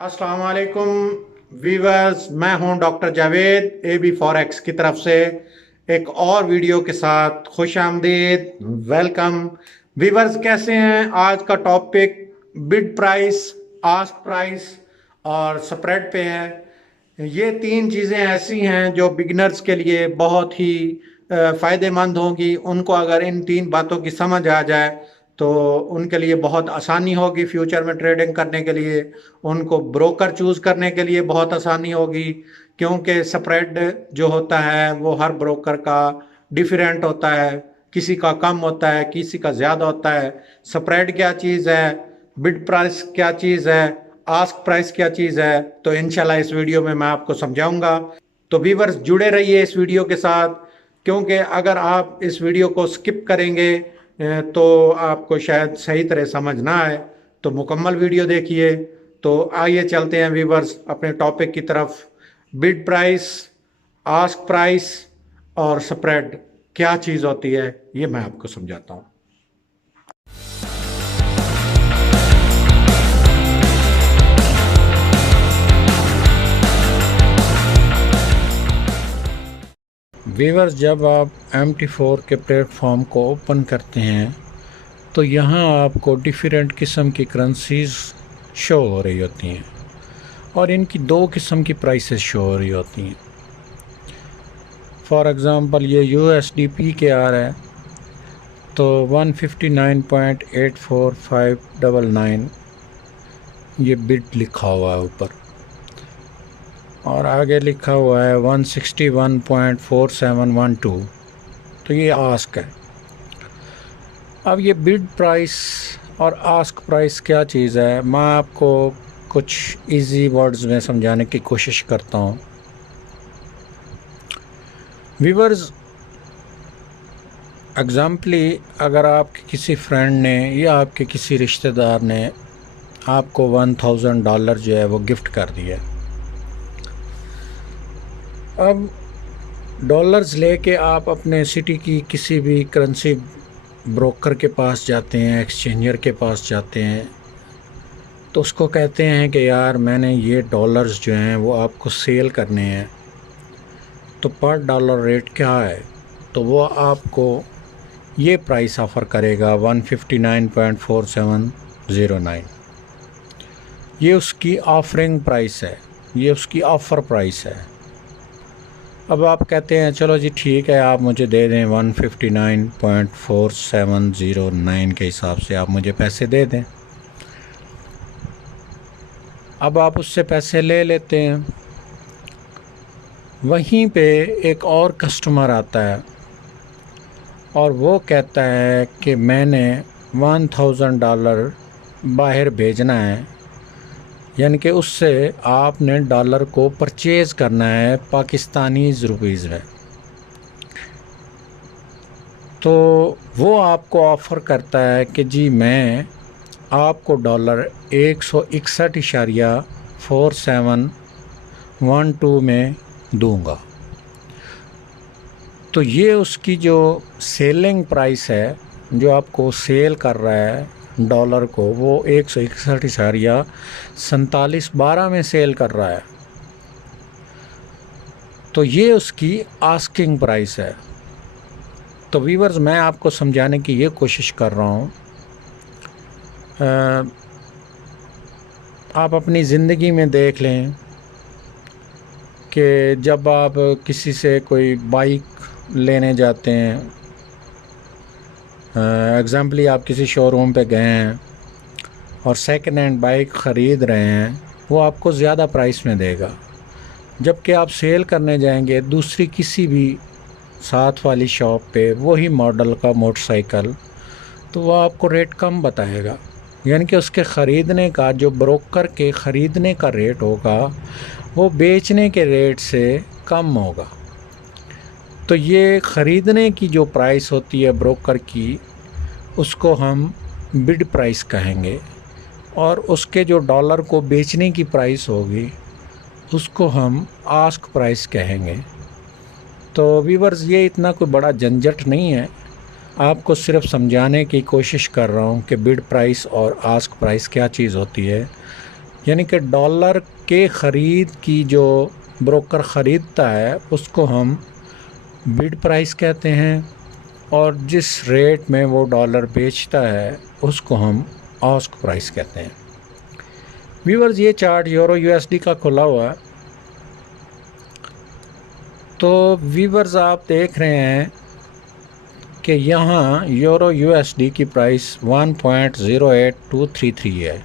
अस्सलाम वालेकुम वीवर्स, मैं हूं डॉक्टर जावेद AB फॉरेक्स की तरफ से एक और वीडियो के साथ खुश आमदीद, वेलकम। वीवर्स कैसे हैं? आज का topic bid price, ask price और स्प्रेड पे है। ये तीन चीज़ें ऐसी हैं जो बिगिनर्स के लिए बहुत ही फ़ायदेमंद होंगी। उनको अगर इन तीन बातों की समझ आ जाए तो उनके लिए बहुत आसानी होगी फ्यूचर में ट्रेडिंग करने के लिए। उनको ब्रोकर चूज़ करने के लिए बहुत आसानी होगी, क्योंकि स्प्रेड जो होता है वो हर ब्रोकर का डिफरेंट होता है। किसी का कम होता है, किसी का ज़्यादा होता है। स्प्रेड क्या चीज़ है, बिड प्राइस क्या चीज़ है, आस्क प्राइस क्या चीज़ है, तो इंशाल्लाह इस वीडियो में मैं आपको समझाऊंगा। तो व्यूअर्स जुड़े रहिए इस वीडियो के साथ, क्योंकि अगर आप इस वीडियो को स्किप करेंगे तो आपको शायद सही तरह समझ ना आए। तो मुकम्मल वीडियो देखिए। तो आइए चलते हैं व्यूअर्स अपने टॉपिक की तरफ। बिड प्राइस, आस्क प्राइस और स्प्रेड क्या चीज़ होती है, ये मैं आपको समझाता हूँ। व्यूअर्स, जब आप MT4 के प्लेटफॉर्म को ओपन करते हैं तो यहाँ आपको डिफरेंट किस्म की करेंसीज शो हो रही होती हैं और इनकी दो किस्म की प्राइसेस शो हो रही होती हैं। फॉर एग्ज़ाम्पल ये USDP के आ रहा है तो 159.84599 ये बिड लिखा हुआ है ऊपर, और आगे लिखा हुआ है 161.4712, तो ये आस्क है। अब ये बिड प्राइस और आस्क प्राइस क्या चीज़ है, मैं आपको कुछ इजी वर्ड्स में समझाने की कोशिश करता हूँ। व्यूअर्स, एग्जाम्पली अगर आपके किसी फ्रेंड ने या आपके किसी रिश्तेदार ने आपको $1000 जो है वो गिफ्ट कर दिया। अब डॉलर्स लेके आप अपने सिटी की किसी भी करेंसी ब्रोकर के पास जाते हैं, एक्सचेंजर के पास जाते हैं, तो उसको कहते हैं कि यार मैंने ये डॉलर्स जो हैं वो आपको सेल करने हैं, तो पर डॉलर रेट क्या है, तो वो आपको ये प्राइस ऑफ़र करेगा 159.4709। ये उसकी ऑफरिंग प्राइस है, ये उसकी ऑफ़र प्राइस है। अब आप कहते हैं चलो जी ठीक है, आप मुझे दे दें 159.4709 के हिसाब से आप मुझे पैसे दे दें। अब आप उससे पैसे ले लेते हैं। वहीं पे एक और कस्टमर आता है और वो कहता है कि मैंने $1000 बाहर भेजना है, यानी कि उससे आपने डॉलर को परचेज़ करना है पाकिस्तानी रुपीज़ में। तो वो आपको ऑफ़र करता है कि जी मैं आपको डॉलर 161.4712 में दूंगा। तो ये उसकी जो सेलिंग प्राइस है, जो आपको सेल कर रहा है डॉलर को, वो 161.4712 में सेल कर रहा है। तो ये उसकी आस्किंग प्राइस है। तो व्यूअर्स, मैं आपको समझाने की ये कोशिश कर रहा हूँ। आप अपनी ज़िंदगी में देख लें कि जब आप किसी से कोई बाइक लेने जाते हैं, एग्ज़ाम्पली आप किसी शोरूम पे गए हैं और सेकंड हैंड बाइक ख़रीद रहे हैं, वो आपको ज़्यादा प्राइस में देगा। जबकि आप सेल करने जाएंगे दूसरी किसी भी साथ वाली शॉप पे वही मॉडल का मोटरसाइकिल, तो वो आपको रेट कम बताएगा। यानी कि उसके ख़रीदने का, जो ब्रोकर के ख़रीदने का रेट होगा वो बेचने के रेट से कम होगा। तो ये ख़रीदने की जो प्राइस होती है ब्रोकर की, उसको हम बिड प्राइस कहेंगे, और उसके जो डॉलर को बेचने की प्राइस होगी उसको हम आस्क प्राइस कहेंगे। तो व्यूअर्स ये इतना कोई बड़ा झंझट नहीं है, आपको सिर्फ समझाने की कोशिश कर रहा हूँ कि बिड प्राइस और आस्क प्राइस क्या चीज़ होती है। यानी कि डॉलर के ख़रीद की जो ब्रोकर ख़रीदता है उसको हम बिड प्राइस कहते हैं, और जिस रेट में वो डॉलर बेचता है उसको हम आस्क प्राइस कहते हैं। व्यूअर्स ये चार्ट यूरो यूएसडी का खुला हुआ है। तो व्यूअर्स आप देख रहे हैं कि यहाँ यूरो यूएसडी की प्राइस 1.08233 है,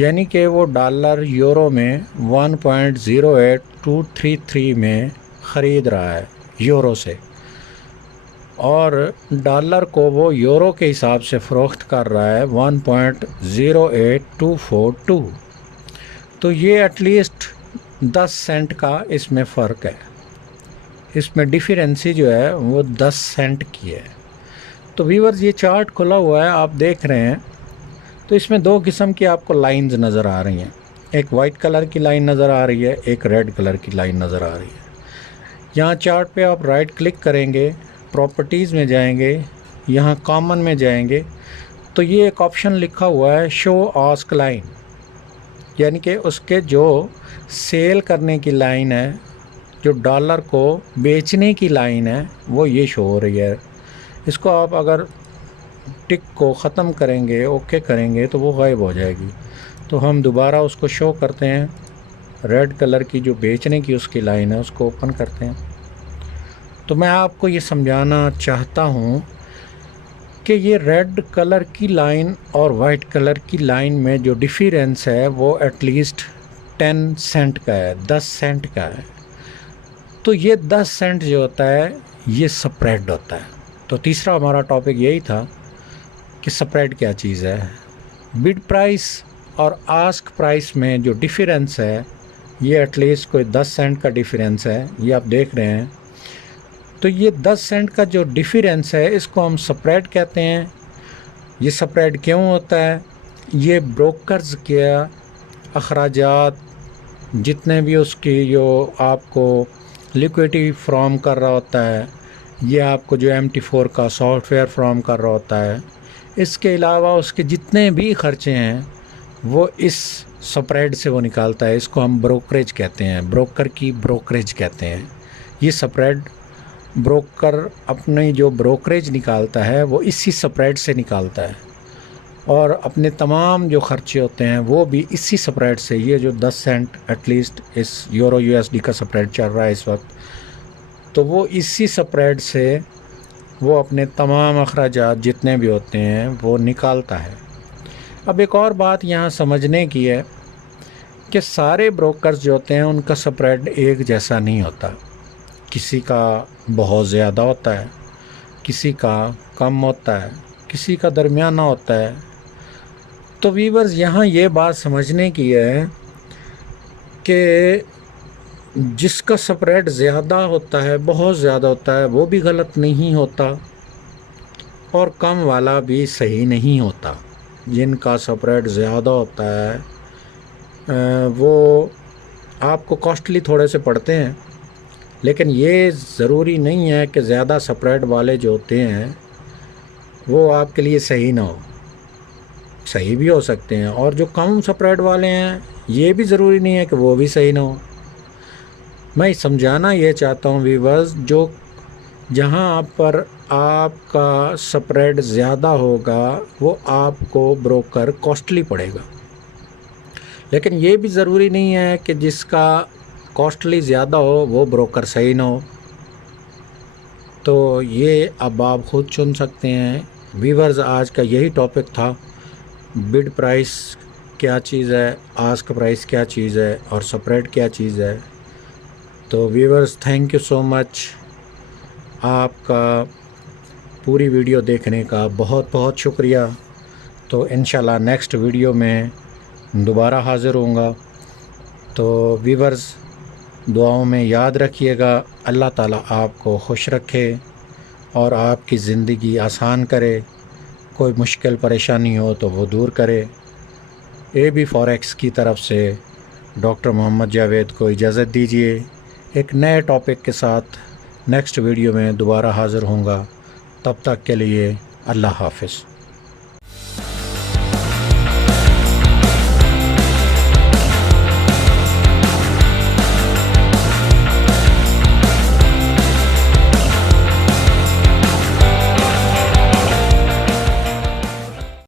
यानी कि वो डॉलर यूरो में 1.08233 में ख़रीद रहा है यूरो से, और डॉलर को वो यूरो के हिसाब से फ़रोख्त कर रहा है 1.08242। तो ये एटलीस्ट 10 सेंट का इसमें फ़र्क है, इसमें डिफरेंसी जो है वो 10 सेंट की है। तो व्यूअर्स ये चार्ट खुला हुआ है, आप देख रहे हैं। तो इसमें दो किस्म की आपको लाइंस नज़र आ रही हैं, एक वाइट कलर की लाइन नज़र आ रही है, एक रेड कलर की लाइन नज़र आ रही है। यहाँ चार्ट पे आप राइट क्लिक करेंगे, प्रॉपर्टीज़ में जाएंगे, यहाँ कॉमन में जाएंगे, तो ये एक ऑप्शन लिखा हुआ है शो आस्क लाइन, यानी कि उसके जो सेल करने की लाइन है, जो डॉलर को बेचने की लाइन है, वो ये शो हो रही है। इसको आप अगर टिक को ख़त्म करेंगे, ओके करेंगे, तो वो गायब हो जाएगी। तो हम दोबारा उसको शो करते हैं, रेड कलर की जो बेचने की उसकी लाइन है उसको ओपन करते हैं। तो मैं आपको ये समझाना चाहता हूँ कि ये रेड कलर की लाइन और वाइट कलर की लाइन में जो डिफरेंस है वो एटलीस्ट 10 सेंट का है, 10 सेंट का है। तो ये 10 सेंट जो होता है ये स्प्रेड होता है। तो तीसरा हमारा टॉपिक यही था कि स्प्रेड क्या चीज़ है। बिड प्राइस और आस्क प्राइस में जो डिफरेंस है ये एटलीस्ट कोई 10 सेंट का डिफरेंस है, ये आप देख रहे हैं। तो ये 10 सेंट का जो डिफरेंस है इसको हम स्प्रेड कहते हैं। ये स्प्रेड क्यों होता है? ये ब्रोकर्स के अखराजात जितने भी उसकी जो आपको लिक्विडिटी फ्राहम कर रहा होता है, ये आपको जो MT4 का सॉफ्टवेयर फ्राहम कर रहा होता है, इसके अलावा उसके जितने भी ख़र्चे हैं वो इस स्प्रेड से वो निकालता है। इसको हम ब्रोकरेज कहते हैं, ब्रोकर की ब्रोकरेज कहते हैं। ये स्प्रेड ब्रोकर अपनी जो ब्रोकरेज निकालता है वो इसी स्प्रेड से निकालता है, और अपने तमाम जो ख़र्चे होते हैं वो भी इसी स्प्रेड से। ये जो 10 सेंट एटलीस्ट इस यूरो USD का स्प्रेड चल रहा है इस वक्त, तो वो इसी स्प्रेड से वो अपने तमाम अखराजात जितने भी होते हैं वो निकालता है। अब एक और बात यहाँ समझने की है कि सारे ब्रोकर्स जो होते हैं उनका स्प्रेड एक जैसा नहीं होता। किसी का बहुत ज़्यादा होता है, किसी का कम होता है, किसी का दरमियाना होता है। तो व्यूअर्स यहाँ ये बात समझने की है कि जिसका स्प्रेड ज़्यादा होता है, बहुत ज़्यादा होता है, वो भी गलत नहीं होता, और कम वाला भी सही नहीं होता। जिनका स्प्रेड ज़्यादा होता है वो आपको कॉस्टली थोड़े से पड़ते हैं, लेकिन ये ज़रूरी नहीं है कि ज़्यादा स्प्रेड वाले जो होते हैं वो आपके लिए सही ना हो। सही भी हो सकते हैं, और जो कम स्प्रेड वाले हैं ये भी ज़रूरी नहीं है कि वो भी सही ना हो। मैं समझाना ये चाहता हूँ व्यूअर्स, जो जहाँ पर आपका स्प्रेड ज़्यादा होगा वो आपको ब्रोकर कॉस्टली पड़ेगा, लेकिन ये भी ज़रूरी नहीं है कि जिसका कॉस्टली ज़्यादा हो वो ब्रोकर सही ना हो। तो ये अब आप ख़ुद चुन सकते हैं। व्यूअर्स आज का यही टॉपिक था, बिड प्राइस क्या चीज़ है, आस्क प्राइस क्या चीज़ है, और स्प्रेड क्या चीज़ है। तो viewers thank you so much, आपका पूरी वीडियो देखने का बहुत बहुत शुक्रिया। तो इंशाल्लाह नेक्स्ट वीडियो में दोबारा हाज़िर होऊंगा। तो व्यूअर्स दुआओं में याद रखिएगा, अल्लाह ताला आपको खुश रखे और आपकी ज़िंदगी आसान करे। कोई मुश्किल परेशानी हो तो वो दूर करे। AB फॉरेक्स की तरफ से डॉक्टर मोहम्मद जावेद को इजाज़त दीजिए। एक नए टॉपिक के साथ नेक्स्ट वीडियो में दोबारा हाज़िर होऊंगा। तब तक के लिए अल्लाह हाफ़िज़।